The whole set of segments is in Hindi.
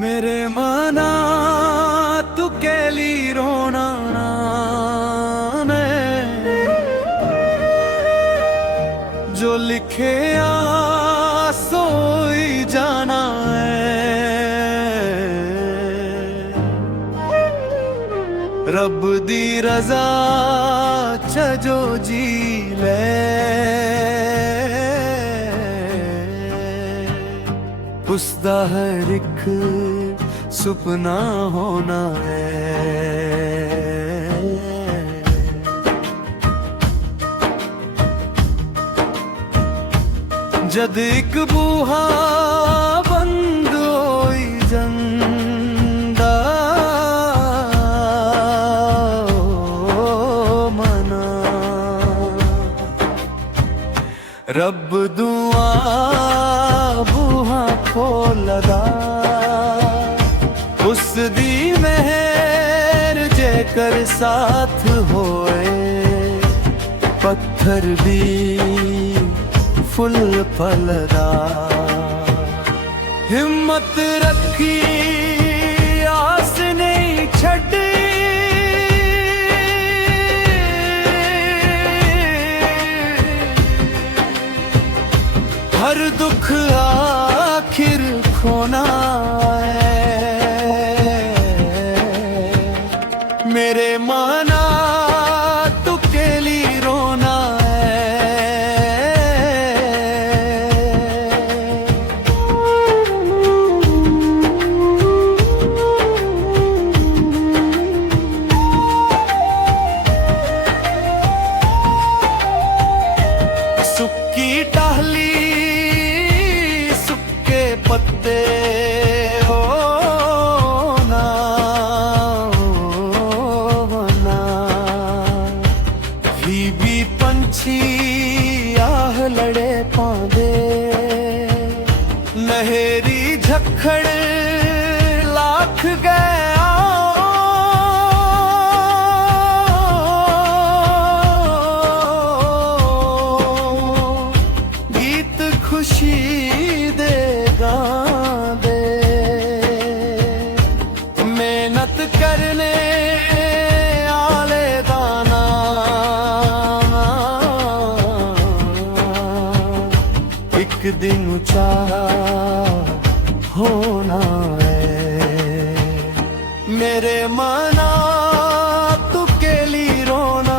मेरे मना तू केली रोना ने जो लिखे आ सोई जाना है। रब दी रजा च जो जी ले उसदा हर एक सुपना होना है। जद एक बूहा बंद होई जंदा मना रब दुआ बूहा खोलदा उस दी मेहर जेकर साथ होए पत्थर भी फुल फलदा। हिम्मत रखी आस नहीं छड़ी हर दुख आखिर खोना है। मेरे माना तू केली रोना सुक्की टहली सुक्के पत्ते हो ना भी पंछी आह लड़े पांदे लहेरी झखड़ लाख गया खुशी दे गांदे मेहनत करने आले दाना एक दिन ऊंचा होना है। मेरे मना तू केली रोना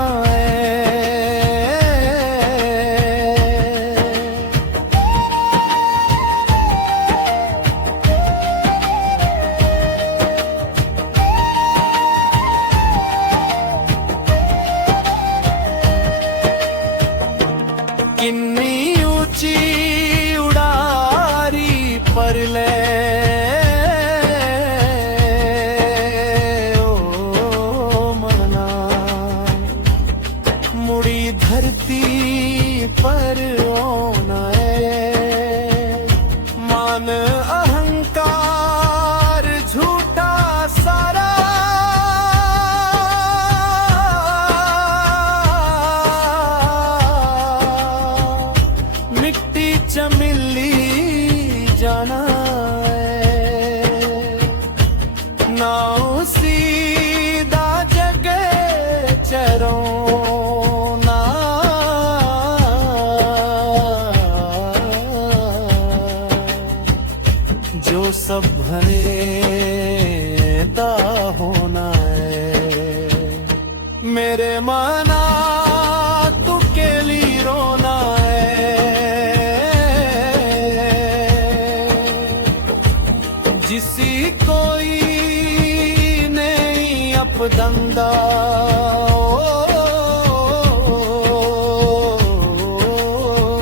किन्नी ऊंची उड़ारी पर ले ओ मना मुड़ी धरती पर ओना है। मान अहंकार झूठा सारा मिट्टी चमिली जाना है। नाउ सीधा जगे चरोना जो सब भरे दा होना है। मेरे माना तू केली रोना जिसी कोई नहीं अपदंदा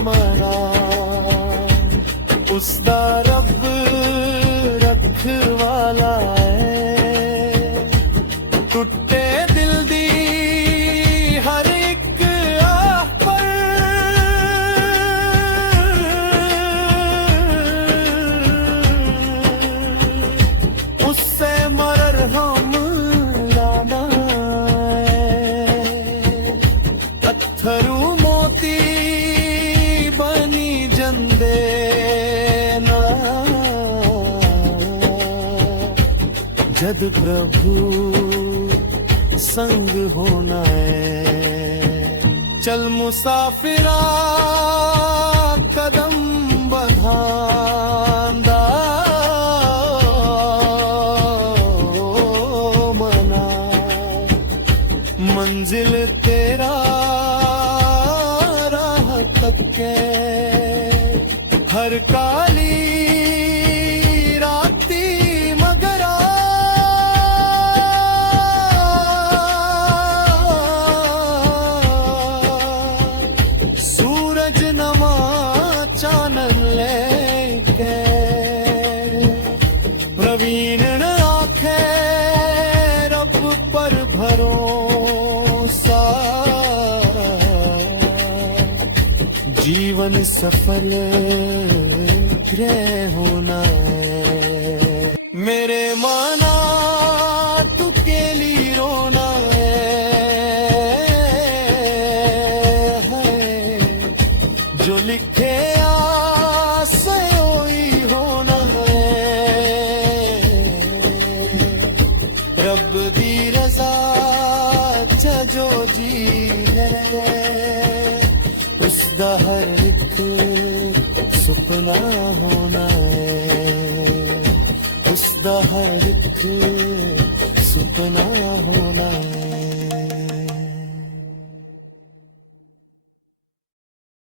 मना उसदा रब रखवाला है। टुटे दिल दी हर एक आह पर उससे मरहम लाना है। जद प्रभु संग होना है। चल मुसाफिरा कदम बधांदा मना, मंजिल तेरा राह तक्के हर काली राती मगरा सूरज नमा चानन लेके प्रवीण आखे रब पर भरोसा, जीवन सफल रे होना है। मेरे माना तू केली रोना है, जो लिखे आसे होई होना है। रब दी रजा च जो जी है, उसदा हर एक सुपना होना